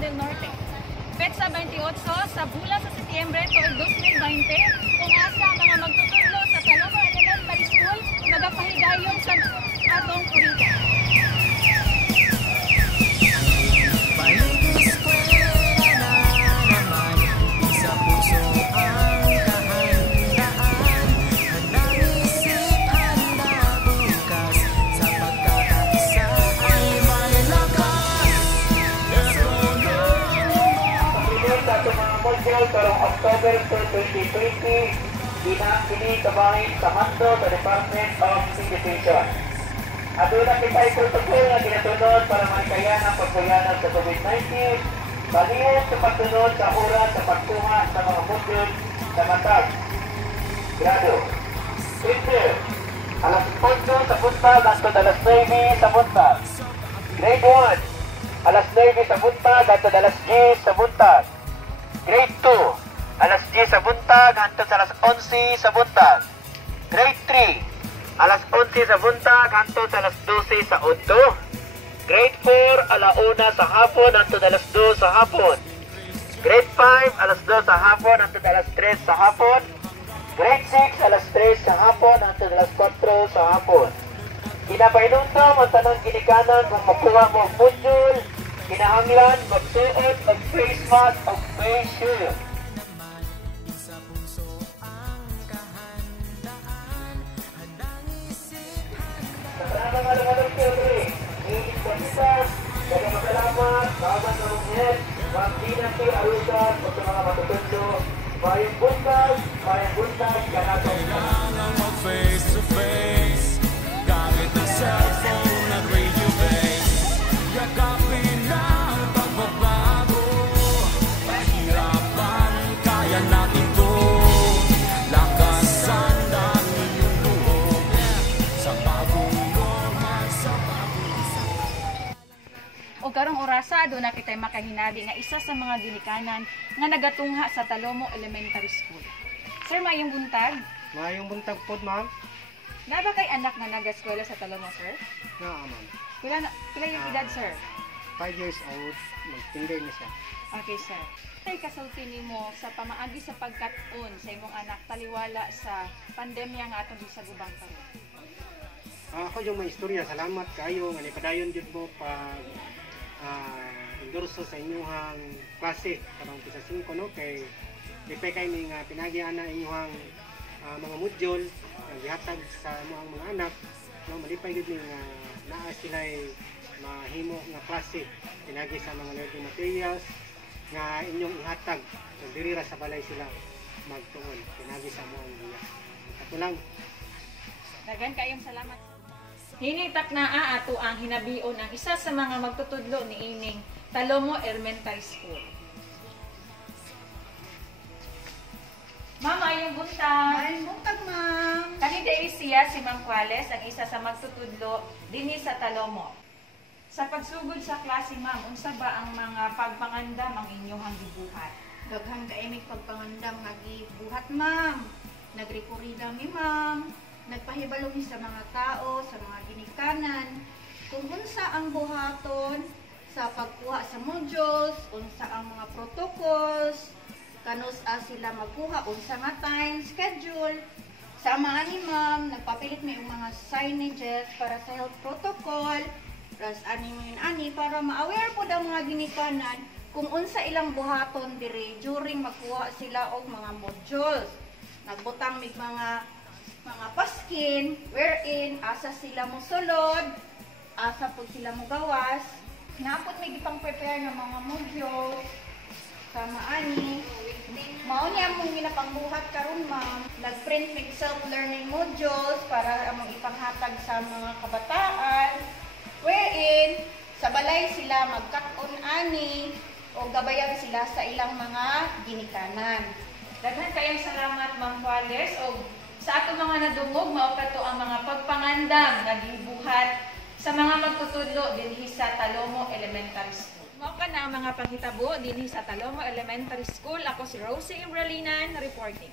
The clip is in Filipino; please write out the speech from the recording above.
del Norte. Petsa 28 sa bulan sa Setyembre tuig 2020 kung asa mga magtutudlo sa Talomo Elementary School nagapahigayon sa atong kurita. Karong October 2020, kini kabahin sa mando sa Department of Education. Aduna kita protocol nga ginatunod para malikayan ang pagbayanan sa COVID-19, baliyan sa pagtunod sa oras sa pagkuha sa mga module sa matag. Grado. Printer. Alas 8 sa buntag hangtod alas 9 sa buntag. Grade 1. Alas 9 sa buntag hangtod alas 10 sa buntag. Grade 2, alas 10 sa buntag hangtod sa alas 11 sa buntag. Grade 3, alas 11 sa buntag hangtod sa alas 12 sa udto. Grade 4, alauna sa hapon hangtod alas 2 sa hapon. Grade 5, alas 2 sa hapon hangtod alas 3 sa hapon. Grade 6, alas 3 sa hapon hangtod alas 4 sa hapon. Kinapainutom ang tanang ginikanan kung makuha mo ang module. Kinahanglan magsuot og face mask o face shield. Sa mga lumalong children, higit sa kita, kaya masalamat, kawan sa mga mag-dinati arusan o sa mga matutundo, mayang buntag, kanatong face to face, gamit ang cellphone at radio base, yakapin o karong orasa do na kitay makahinadi nga isa sa mga ginikanan nga nagatungha sa Talomo Elementary School. Sir, mayong buntag? Mayong buntag po, ma'am. Na ba kay anak nga nag-eskwela sa Talomo, sir? Naa, ma'am. Pila yung edad, sir? 5 years old, magtinday na siya. Okay, sir. Tay kasulti nimo sa pamaagi sa pagkat-on sa imong anak taliwala sa pandemya nga atong gisagubang karon. Ako yung may istorya, salamat kayo nga nipadayon jud mo pag endorso sa inyong klase karong pisa 5 no kay dipay kay ning pinagi-an na inyong mga module nga gihatag sa mga anak no malipay gid ning naa sila mahimo nga klase pinagi sa mga learning materials nga inyong ihatag so diri ra sa balay sila magtuon pinagi sa mga iya. Ato lang. Dagan kayong salamat. Hinitak na ato ang hinabion ang isa sa mga magtutudlo ni ining Talomo Elementary School. Ma'am, ayong buntag. Ayong buntag, ma'am. Kanina siya si Ma'am Quales, ang isa sa magtutudlo dinhi sa Talomo. Sa pagsugod sa klase, ma'am, unsa ba ang mga pagpangandam ang inyong gibuhat? Daghang kaimig pagpangandam nga gibuhat, ma'am. Nagrekurida mi, ma'am. Nagpahibalo mi sa mga tao, sa mga ginikanan, kung unsa ang buhaton sa pagkuha sa modules, unsa ang mga protocols, kanusa sila magkuha, unsa nga time, schedule. Sa mga ni ma'am, nagpapilit mi mga signages para sa health protocol, ras ani para ma-aware po daw mga ginikanan kung unsa ilang buhaton diri during magkuha sila og mga modules. Nagbutang mig mga paskin, wherein asa sila mo sulod, asa po sila mo gawas, napot may gipang prepare ng mga module, sama ani, mao niya mong ginapangbuhat karon ma'am, nag-print may self-learning modules para among ipanghatag sa mga kabataan, wherein sa balay sila magkakon ani, o gabayan sila sa ilang mga ginikanan. Daghan kayong salamat, Ma'am Quales, o sa ato mga nadungog, mao kato ang mga pagpangandam nga gibuhat sa mga magtutudlo dinhi sa Talomo Elementary School. Mao ka na ang mga panghitabo dinhi sa Talomo Elementary School. Ako si Rosie Imbralinan, reporting.